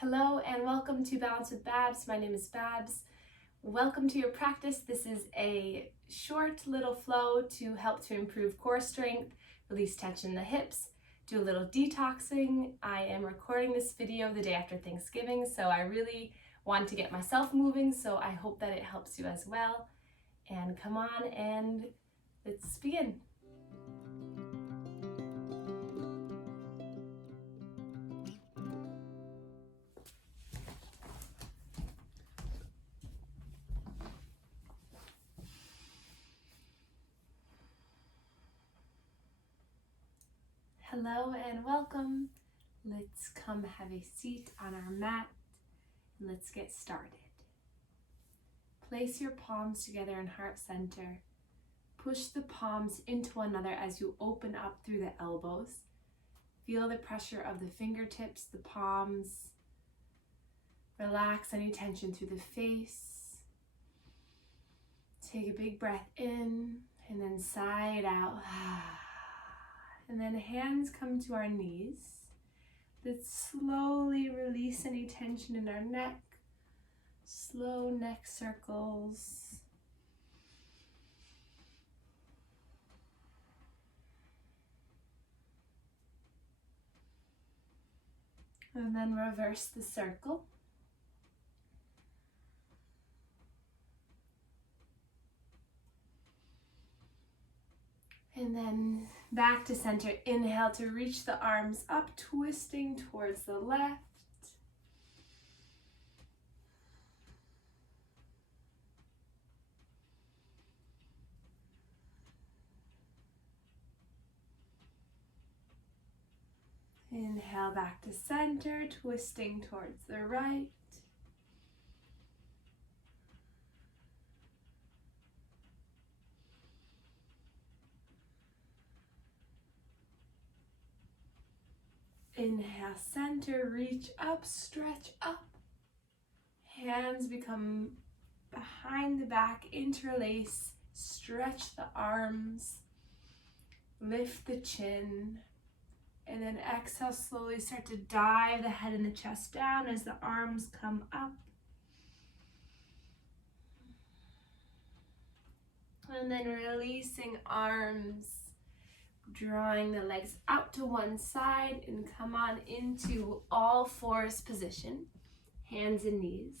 Hello and welcome to Balance with Babs. My name is Babs. Welcome to your practice. This is a short little flow to help to improve core strength, release tension in the hips, do a little detoxing. I am recording this video the day after Thanksgiving, so I really want to get myself moving, so I hope that it helps you as well. And come on and let's begin. Hello and welcome. Let's come have a seat on our mat and let's get started. Place your palms together in heart center. Push the palms into one another as you open up through the elbows. Feel the pressure of the fingertips, the palms. Relax any tension through the face. Take a big breath in and then sigh it out. And then hands come to our knees. Let's slowly release any tension in our neck. Slow neck circles. And then reverse the circle. And then back to center. Inhale to reach the arms up, twisting towards the left. Inhale back to center, twisting towards the right. Inhale, center, reach up, stretch up. Hands become behind the back, interlace, stretch the arms, lift the chin, and then exhale, slowly start to dive the head and the chest down as the arms come up. And then releasing arms, drawing the legs out to one side and come on into all fours position, hands and knees.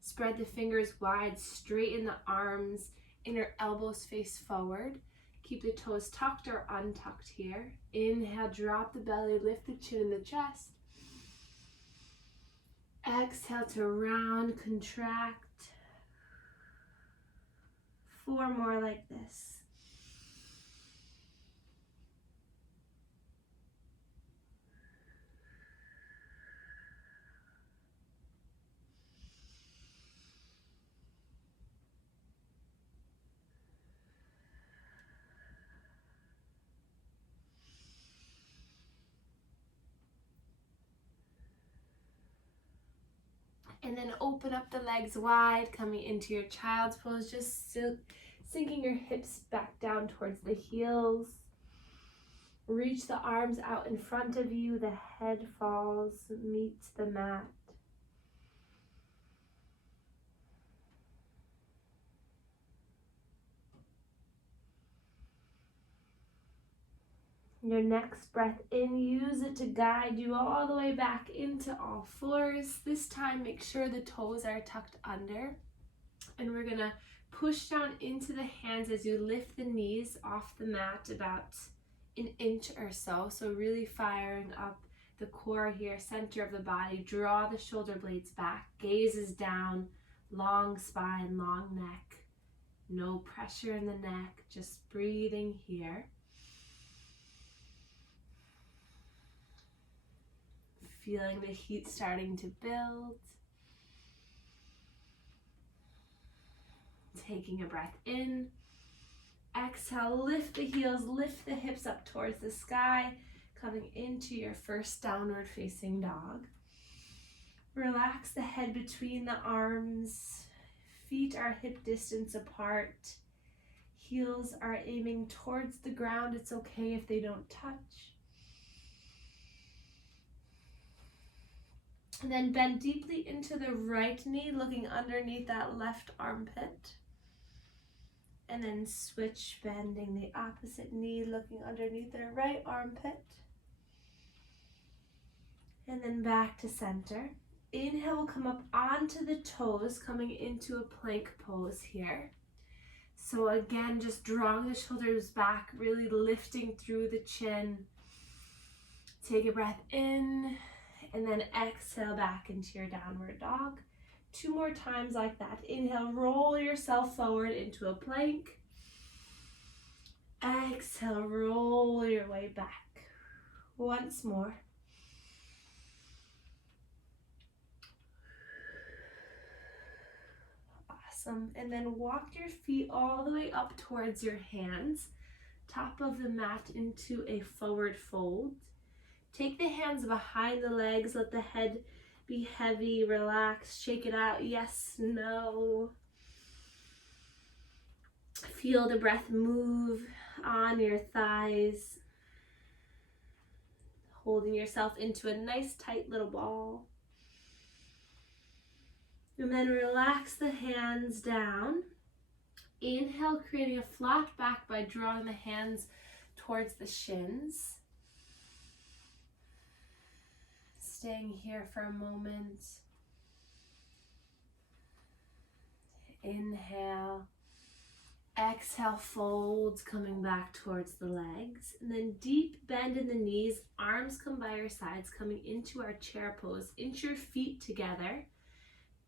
Spread the fingers wide, straighten the arms, inner elbows face forward. Keep the toes tucked or untucked here. Inhale, drop the belly, lift the chin and the chest. Exhale to round, contract. 4 more like this. And then open up the legs wide, coming into your child's pose, just sinking your hips back down towards the heels. Reach the arms out in front of you, the head falls, meets the mat. Your next breath in, use it to guide you all the way back into all fours. This time, make sure the toes are tucked under. And we're gonna push down into the hands as you lift the knees off the mat about an inch or so. So really firing up the core here, center of the body. Draw the shoulder blades back, gaze is down, long spine, long neck. No pressure in the neck, just breathing here. Feeling the heat starting to build. Taking a breath in. Exhale, lift the heels, lift the hips up towards the sky, coming into your first downward facing dog. Relax the head between the arms. Feet are hip distance apart. Heels are aiming towards the ground. It's okay if they don't touch. And then bend deeply into the right knee, looking underneath that left armpit. And then switch, bending the opposite knee, looking underneath the right armpit. And then back to center. Inhale, we'll come up onto the toes, coming into a plank pose here. So again, just drawing the shoulders back, really lifting through the chin. Take a breath in, and then exhale back into your downward dog. 2 more times like that. Inhale, roll yourself forward into a plank. Exhale, roll your way back. Once more. Awesome. And then walk your feet all the way up towards your hands, top of the mat into a forward fold. Take the hands behind the legs, let the head be heavy, relax, shake it out, yes, no. Feel the breath move on your thighs, holding yourself into a nice tight little ball. And then relax the hands down. Inhale, creating a flat back by drawing the hands towards the shins. Staying here for a moment. Inhale. Exhale, folds coming back towards the legs. And then deep bend in the knees, arms come by your sides, coming into our chair pose. Inch your feet together.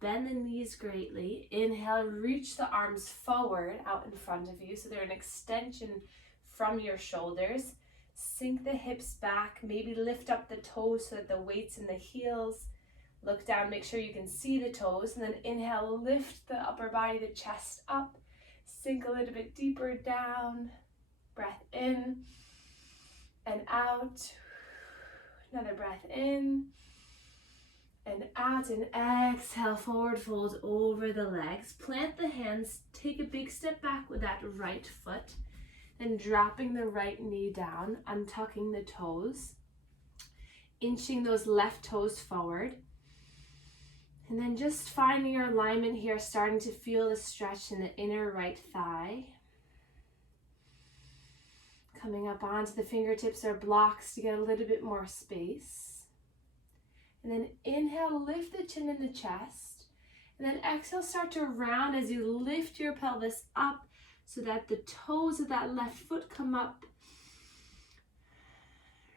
Bend the knees greatly. Inhale, reach the arms forward out in front of you so they're an extension from your shoulders. Sink the hips back, maybe lift up the toes so that the weight's in the heels. Look down, make sure you can see the toes, and then inhale, lift the upper body, the chest up. Sink a little bit deeper down. Breath in and out. Another breath in and out, and exhale, forward fold over the legs. Plant the hands, take a big step back with that right foot, and dropping the right knee down, untucking the toes, inching those left toes forward. And then just finding your alignment here, starting to feel the stretch in the inner right thigh. Coming up onto the fingertips or blocks to get a little bit more space. And then inhale, lift the chin and the chest. And then exhale, start to round as you lift your pelvis up so that the toes of that left foot come up.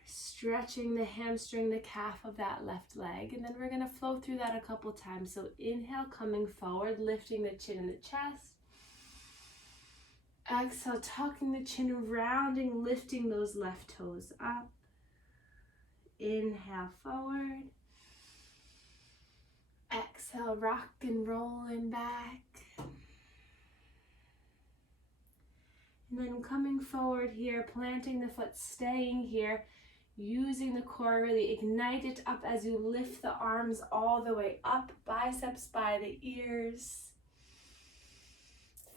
Stretching the hamstring, the calf of that left leg. And then we're going to flow through that a couple times. So inhale, coming forward, lifting the chin and the chest. Exhale, tucking the chin, rounding, lifting those left toes up. Inhale, forward. Exhale, rock and rolling back. And then coming forward here, planting the foot, staying here, using the core, really ignite it up as you lift the arms all the way up, biceps by the ears.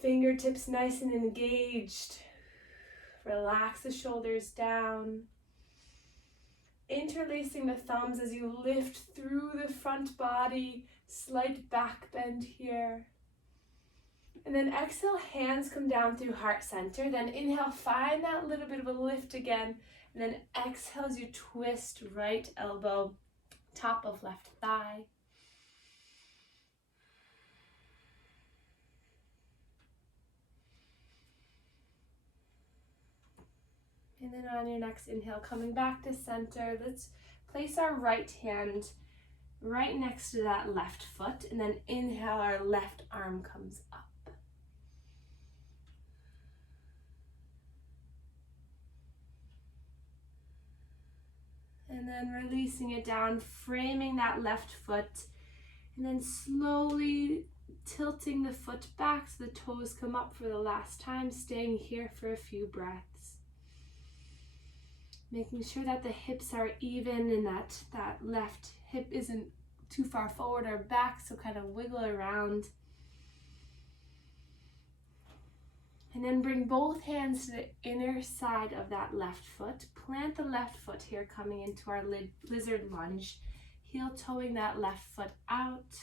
Fingertips nice and engaged. Relax the shoulders down. Interlacing the thumbs as you lift through the front body, slight back bend here. And then exhale, hands come down through heart center. Then inhale, find that little bit of a lift again. And then exhale as you twist right elbow, top of left thigh. And then on your next inhale, coming back to center, let's place our right hand right next to that left foot. And then inhale, our left arm comes up. And then releasing it down, framing that left foot. And then slowly tilting the foot back so the toes come up for the last time, staying here for a few breaths. Making sure that the hips are even and that left hip isn't too far forward or back, so kind of wiggle around. And then bring both hands to the inner side of that left foot. Plant the left foot here, coming into our lizard lunge heel toeing that left foot out.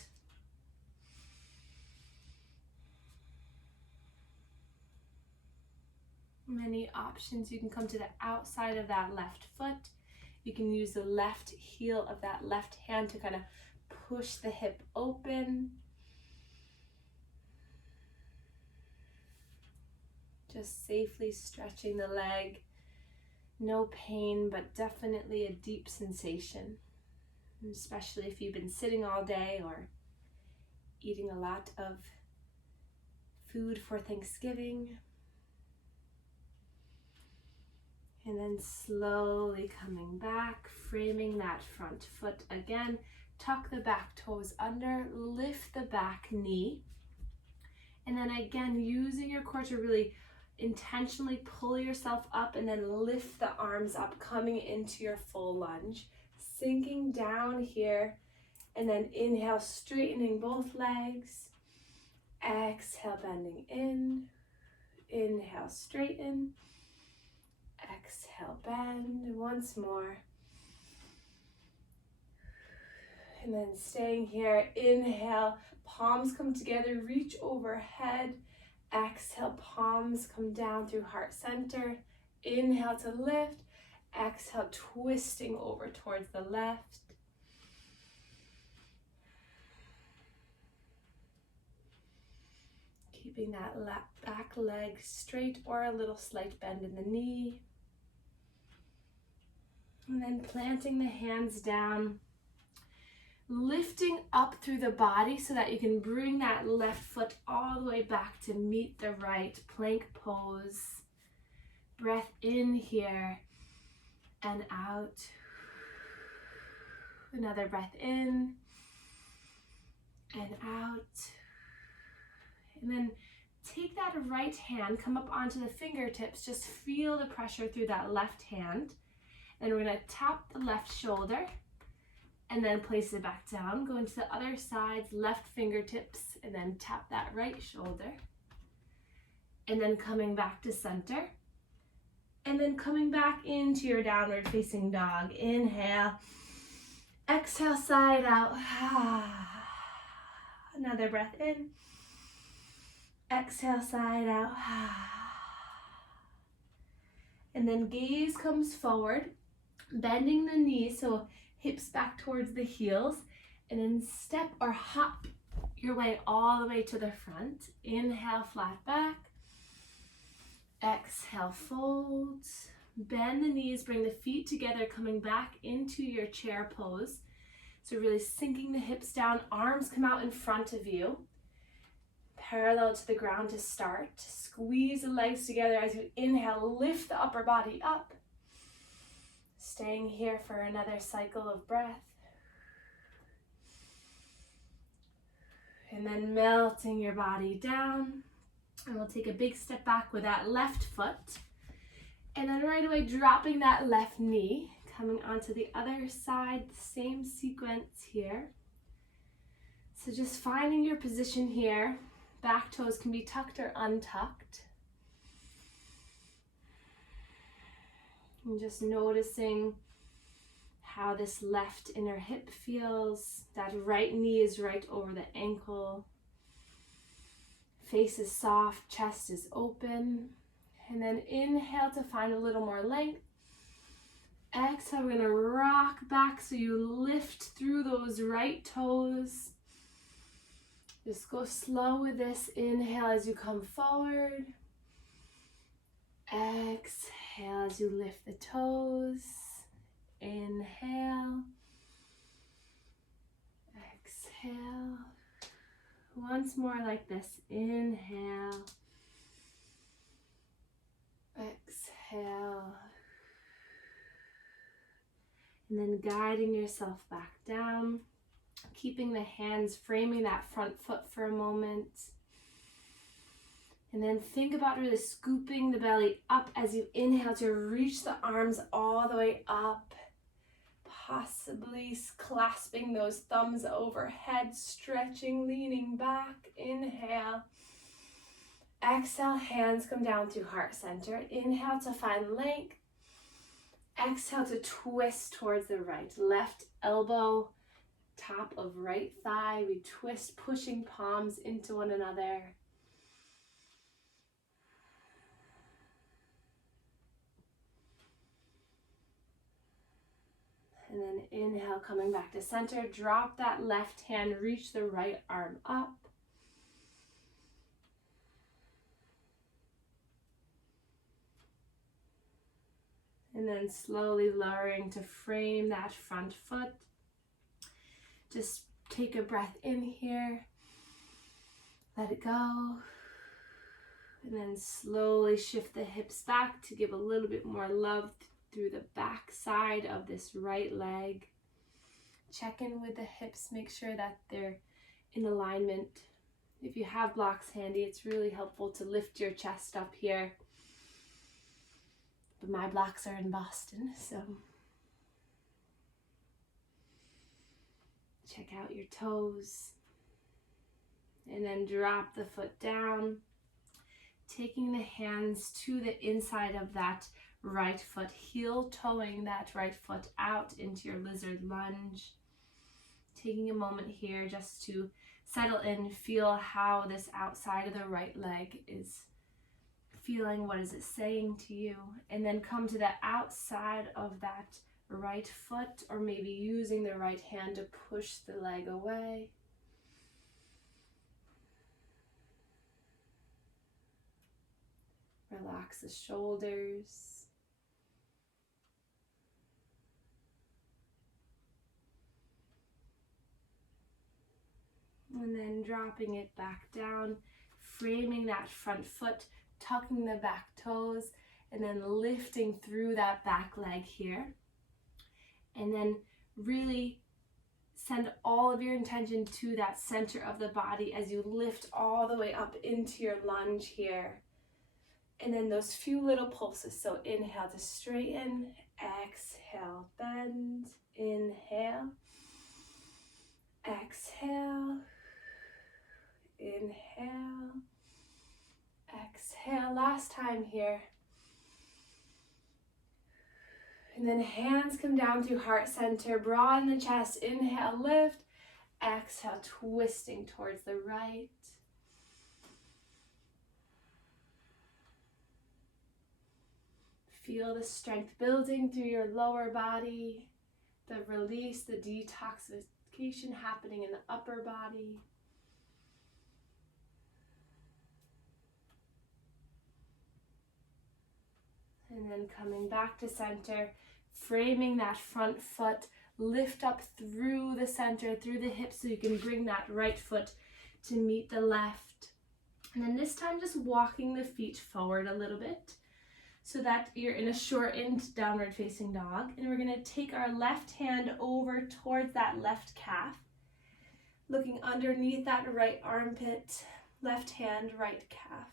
Many options. You can come to the outside of that left foot. You can use the left heel of that left hand to kind of push the hip open. Just safely stretching the leg. No pain, but definitely a deep sensation, especially if you've been sitting all day or eating a lot of food for Thanksgiving. And then slowly coming back, framing that front foot again. Tuck the back toes under, lift the back knee. And then again, using your core to really intentionally pull yourself up and then lift the arms up, coming into your full lunge. Sinking down here, and then inhale, straightening both legs. Exhale, bending in. Inhale, straighten. Exhale, bend. Once more. And then staying here, inhale, palms come together, reach overhead. Exhale, palms come down through heart center. Inhale to lift. Exhale, twisting over towards the left. Keeping that back leg straight or a little slight bend in the knee. And then planting the hands down. Lifting up through the body so that you can bring that left foot all the way back to meet the right. Plank pose. Breath in here and out. Another breath in and out. And then take that right hand, come up onto the fingertips, just feel the pressure through that left hand. And we're gonna tap the left shoulder and then place it back down. Go into the other side, left fingertips, and then tap that right shoulder. And then coming back to center. And then coming back into your downward facing dog. Inhale. Exhale, side out. Another breath in. Exhale, side out. And then gaze comes forward, bending the knees, so hips back towards the heels, and then step or hop your way all the way to the front. Inhale, flat back. Exhale, fold. Bend the knees, bring the feet together, coming back into your chair pose. So really sinking the hips down, arms come out in front of you. Parallel to the ground to start. Squeeze the legs together as you inhale, lift the upper body up. Staying here for another cycle of breath. And then melting your body down. And we'll take a big step back with that left foot. And then right away dropping that left knee. Coming onto the other side, same sequence here. So just finding your position here. Back toes can be tucked or untucked. And just noticing how this left inner hip feels. That right knee is right over the ankle. Face is soft, chest is open. And then inhale to find a little more length. Exhale, we're gonna rock back so you lift through those right toes. Just go slow with this. Inhale as you come forward. Exhale as you lift the toes. Inhale. Exhale. Once more like this. Inhale. Exhale. And then guiding yourself back down. Keeping the hands framing that front foot for a moment. And then think about really scooping the belly up as you inhale to reach the arms all the way up. Possibly clasping those thumbs overhead, stretching, leaning back. Inhale. Exhale, hands come down through heart center. Inhale to find length. Exhale to twist towards the right. Left elbow top of right thigh. We twist, pushing palms into one another. And then inhale, coming back to center. Drop that left hand, reach the right arm up. And then slowly lowering to frame that front foot. Just take a breath in here. Let it go. And then slowly shift the hips back to give a little bit more love through the back side of this right leg. Check in with the hips, make sure that they're in alignment. If you have blocks handy, it's really helpful to lift your chest up here. But my blocks are in Boston, so check out your toes. And then drop the foot down, taking the hands to the inside of that right foot, heel toeing that right foot out into your lizard lunge. Taking a moment here just to settle in, feel how this outside of the right leg is feeling. What is it saying to you? And then come to the outside of that right foot, or maybe using the right hand to push the leg away. Relax the shoulders. And then dropping it back down, framing that front foot, tucking the back toes, and then lifting through that back leg here. And then really send all of your intention to that center of the body as you lift all the way up into your lunge here. And then those few little pulses. So inhale to straighten, exhale, bend, inhale, exhale, inhale, exhale. Last time here. And then hands come down through heart center, broaden the chest, inhale, lift, exhale, twisting towards the right. Feel the strength building through your lower body, the release, the detoxification happening in the upper body. And then coming back to center, framing that front foot, lift up through the center, through the hips, so you can bring that right foot to meet the left. And then this time just walking the feet forward a little bit so that you're in a shortened downward facing dog. And we're gonna take our left hand over towards that left calf, looking underneath that right armpit, left hand, right calf.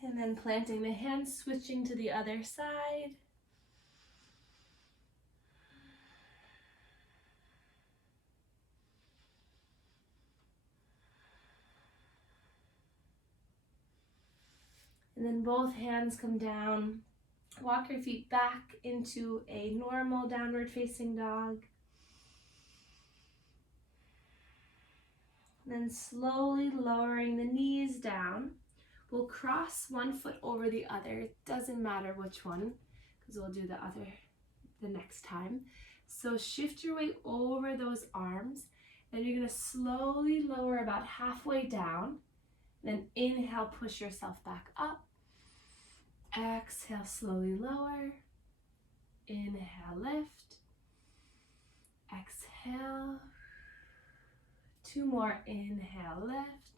And then planting the hands, switching to the other side. And then both hands come down. Walk your feet back into a normal downward facing dog. And then slowly lowering the knees down. We'll cross one foot over the other. It doesn't matter which one, because we'll do the other the next time. So shift your weight over those arms. Then you're going to slowly lower about halfway down. Then inhale, push yourself back up. Exhale, slowly lower. Inhale, lift. Exhale. Two more. Inhale, lift.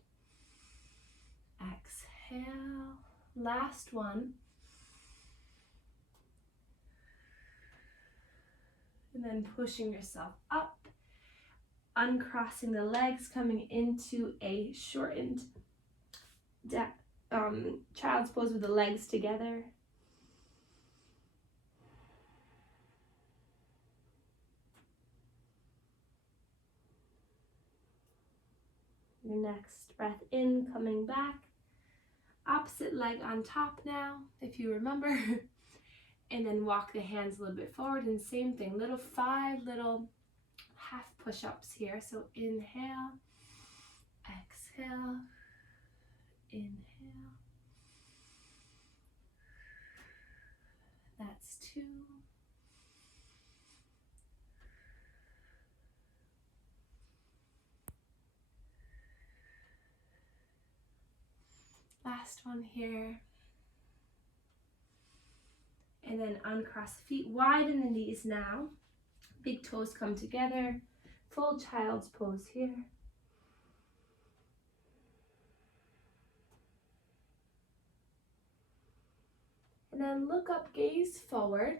Exhale. Last one. And then pushing yourself up. Uncrossing the legs, coming into a shortened child's pose with the legs together. Your next breath in, coming back, Opposite leg on top now, if you remember. And then walk the hands a little bit forward, and same thing, 5 little half push-ups here. So inhale, exhale, inhale. That's 2. Last one here. And then uncross the feet, widen the knees now. Big toes come together. Full child's pose here. And then look up, gaze forward.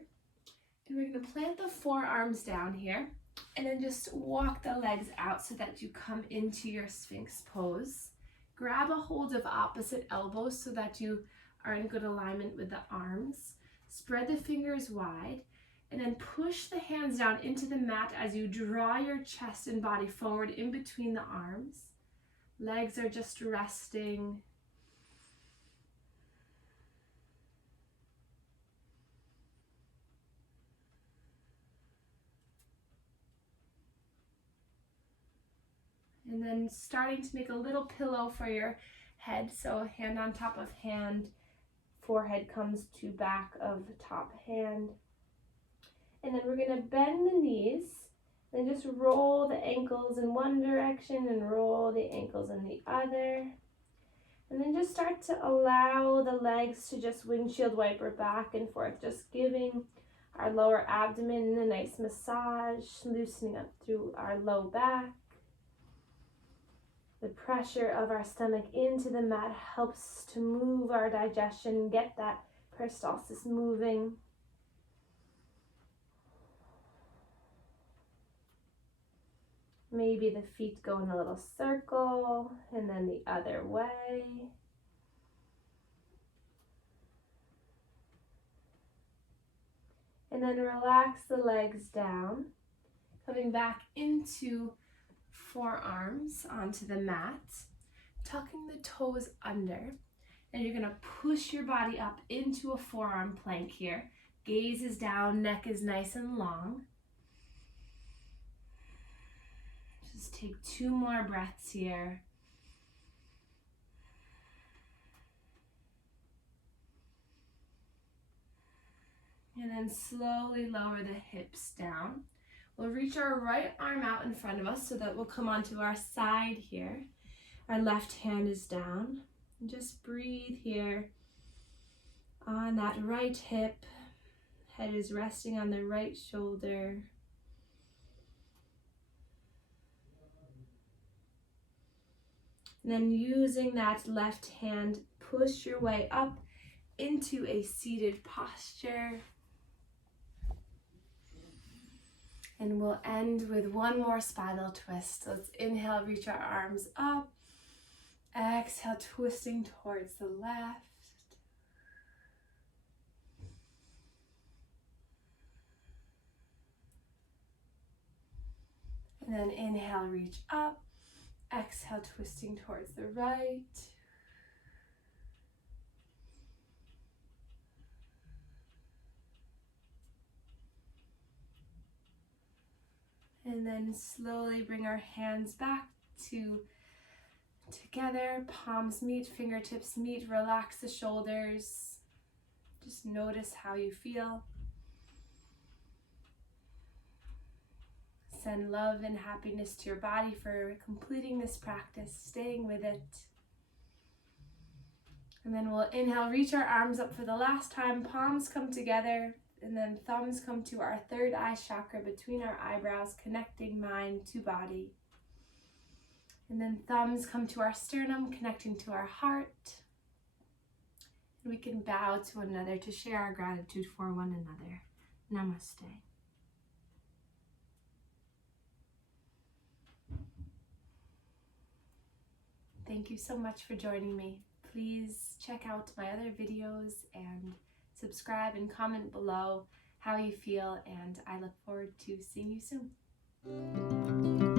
And we're going to plant the forearms down here. And then just walk the legs out so that you come into your Sphinx pose. Grab a hold of opposite elbows so that you are in good alignment with the arms. Spread the fingers wide, and then push the hands down into the mat as you draw your chest and body forward in between the arms. Legs are just resting. And then starting to make a little pillow for your head. So hand on top of hand, forehead comes to back of the top hand. And then we're going to bend the knees, then just roll the ankles in one direction and roll the ankles in the other. And then just start to allow the legs to just windshield wiper back and forth, just giving our lower abdomen a nice massage, loosening up through our low back. The pressure of our stomach into the mat helps to move our digestion, get that peristalsis moving. Maybe the feet go in a little circle and then the other way. And then relax the legs down, coming back into forearms onto the mat, tucking the toes under, and you're going to push your body up into a forearm plank here. Gaze is down, neck is nice and long. Just take 2 more breaths here. And then slowly lower the hips down. We'll reach our right arm out in front of us so that we'll come onto our side here. Our left hand is down. And just breathe here on that right hip. Head is resting on the right shoulder. And then using that left hand, push your way up into a seated posture. And we'll end with one more spinal twist. So let's inhale, reach our arms up. Exhale, twisting towards the left. And then inhale, reach up. Exhale, twisting towards the right. And then slowly bring our hands back together. Palms meet, fingertips meet. Relax the shoulders. Just notice how you feel. Send love and happiness to your body for completing this practice, staying with it. And then we'll inhale, reach our arms up for the last time. Palms come together. And then thumbs come to our third eye chakra between our eyebrows, connecting mind to body. And then thumbs come to our sternum, connecting to our heart. And we can bow to one another to share our gratitude for one another. Namaste. Thank you so much for joining me. Please check out my other videos and subscribe and comment below how you feel, and I look forward to seeing you soon.